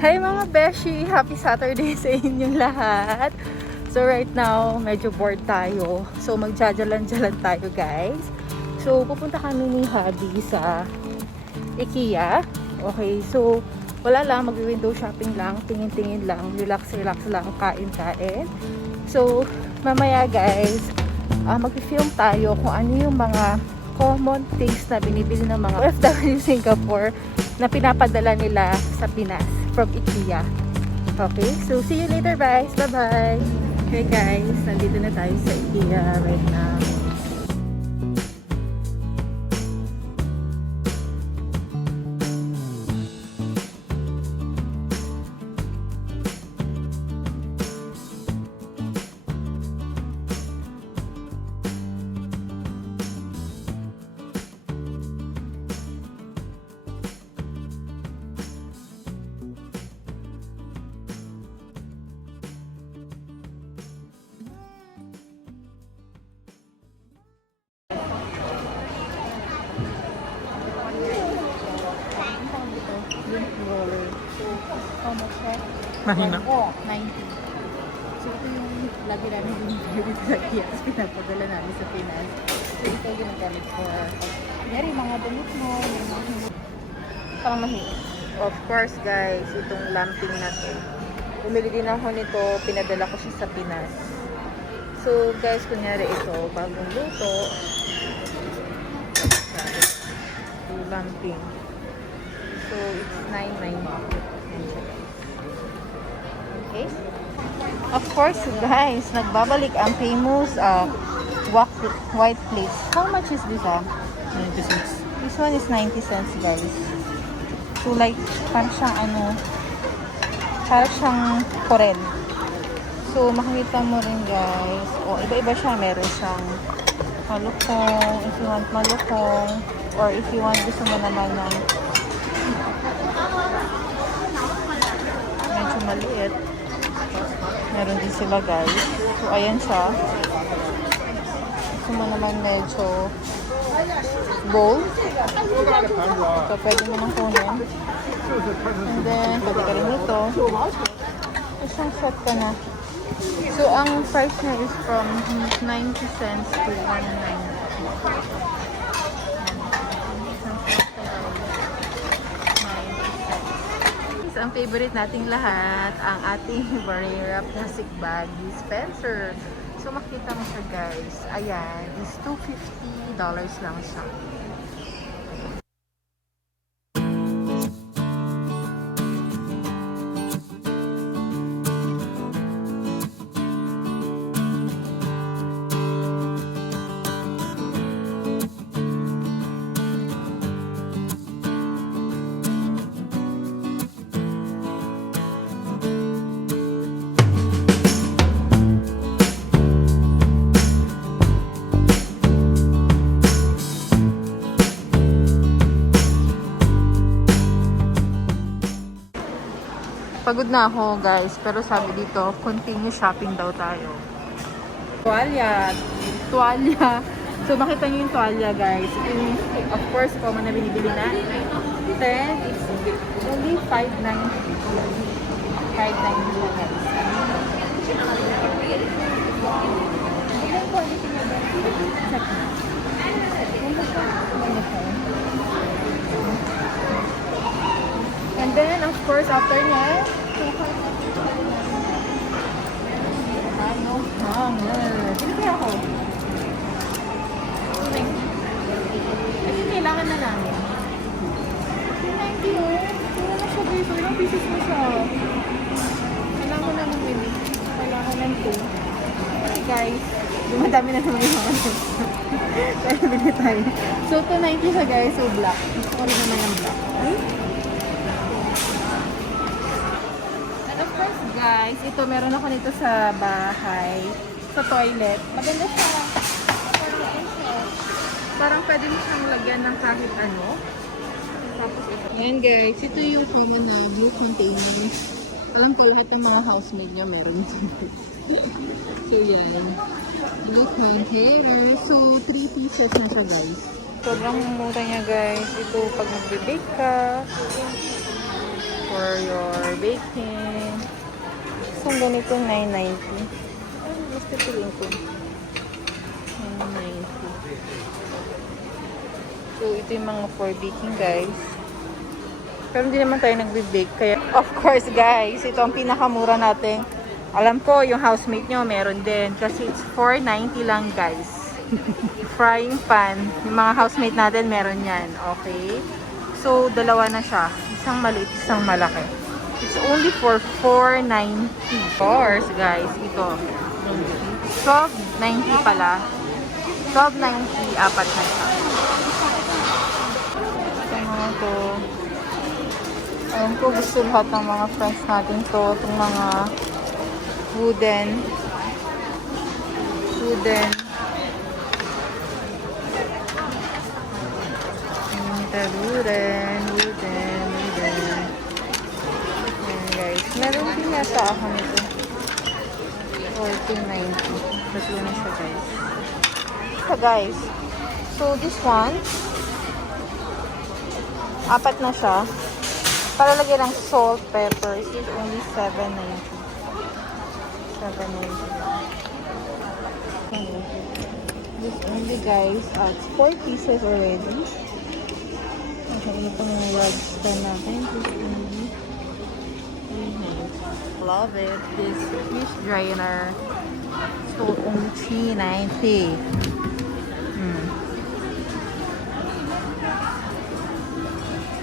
Hey mga beshi! Happy Saturday sa inyong lahat! So right now, medyo bored tayo. So magjajalan-jalan tayo guys. So pupunta kami ni Hubby sa Ikea. Okay, so wala lang, mag-window shopping lang, tingin-tingin lang, relax-relax lang, kain-kain. So mamaya guys, mag-film tayo kung ano yung mga common things na binibili ng mga OFW Singapore na pinapadala nila sa Pinas from Ikea. Okay, so see you later guys. Bye-bye! Okay guys, nandito na tayo sa Ikea right now. How much that? Mahina. Oh, 90. So ito yung lagi namin yung dito sa Ikea. Tapos pinapadala namin sa Pinas. So ito yung ginagamit for kunyari mga damit mo. Parang mahina. Of course guys, itong lamping na to. Bumili din ako nito. Pinadala ko siya sa Pinas. So guys, kunyari ito, bagong luto. Yung lamping. So it's 9.90. Okay. Of course, guys, nagbabalik ang famous white plates. How much is this? 96. This one is 90 cents, guys. So like, parang siyang korel. So makikita mo rin, guys. O, iba-iba siya. Meron siyang malukong, if you want malukong, or if you want gusto mo naman ng medyo maliit. Meron din sila guys. So ayan siya. Gusto mo naman medyo bowl. So pwede mo nang kunin. And then pwede ka rin ito. Isang set ka na. So ang price niya is from 90 cents to 190. Ang favorite nating lahat, ang ating Barera plastic bag dispenser. So makita mo siya guys, ayan, is $250 lang siya. Pagod na ako guys, pero sabi dito, continue shopping daw tayo. Tuwalya. Tuwalya. So makita niyo yung tuwalya guys. Yung, of course, common na binibili na. 10 is only 5.90. 5.90 lang guys. And then, of course, after that, no hanger. Dito kaya ako. Kasi kailangan na namin. 290 oh. Wala na siya guys. Ilang pieces na siya. Kailangan ko na bumili. Kailangan ng 2. Okay guys. Dumadami na naman yung mga guys. Kaya bili tayo. So, 290 siya guys. So, black. Gusto rin naman ng black. Okay? Guys, ito meron ako nito sa bahay, sa toilet. Maganda siya. Parang pwede mo siyang lagyan ng kahit ano. Tapos ito. Ayan guys, ito yung common na blue containers. Alam ko lahat ng mga housemaid niya meron dito. So yan. Blue container. So 3 pieces na siya guys. Sobrang mura niya guys. Ito pag magbe-bake ka. for your baking. So, ganito 990. Ay, mas pipiliin ko. 990. So, ito yung mga for baking, guys. Pero hindi naman tayo nagbe-bake. Kaya, of course, guys, ito ang pinakamura natin. Alam ko, yung housemate nyo, meron din. Kasi it's 490 lang, guys. Frying pan. Yung mga housemate natin, meron yan. Okay? So, dalawa na siya. Isang maliit, isang malaki. It's only for 490. Of course, guys, ito. 1290 pala. 1290, apat na siya. Ito mga to. Alam ko, gusto lahat ng mga friends natin to. Itong mga wooden. Wooden. Ayan, guys. Meron din yata ako nito. 1490. Tatlo na siya, guys. So, guys. So, this one. Apat na siya. Para lagyan ng salt, pepper, is only 790. 790 lang. This only, guys, it's 4 pieces already. Okay, ito pang lobster natin. This only 390. Love it. This fish drainer. So, only 390.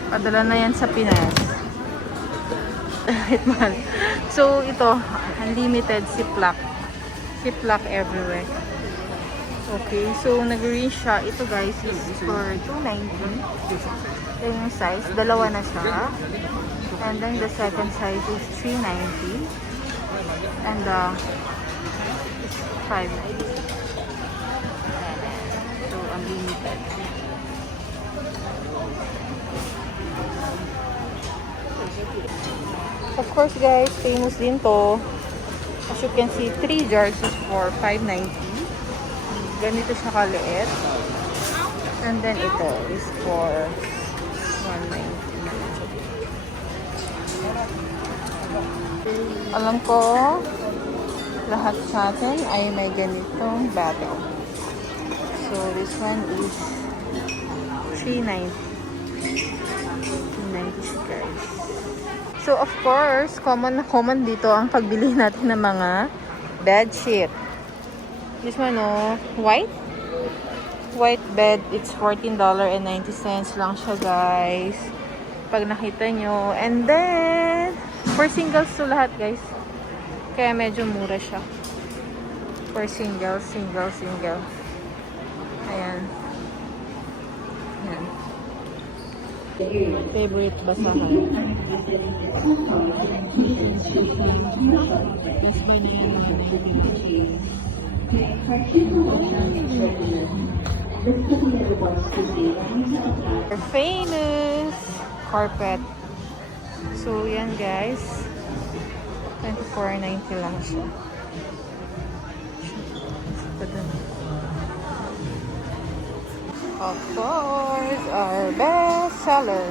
Padala na yan sa Pinas. So, ito, unlimited ziplock. Ziplock everywhere. Okay, so nag-range siya. Ito, guys, is for 290. Ito yung size. Dalawa na siya. And then the second size is 390. And it's 590. So, unlimited. Of course, guys, famous din to. As you can see, 3 jars is for 590. Ganito siya kaliit. And then ito is for 190. Alam ko, lahat sa atin ay may ganitong bottle. So, this one is 390. 390, guys. So, of course, common na common dito ang pagbili natin ng mga bedsheet. This one, oh, white. White bed, it's $14.90 lang siya, guys. Pag nakita nyo. And then, for singles to lahat, guys. Kaya medyo mura siya. For single. Ayan. Ayan. Favorite basahan. This one yung famous carpet. So, yan, guys. $24.90 lang siya. Of course, our best seller.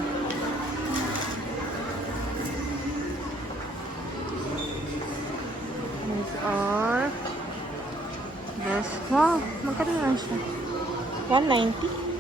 These are best. Wow, magkano lang siya? 190.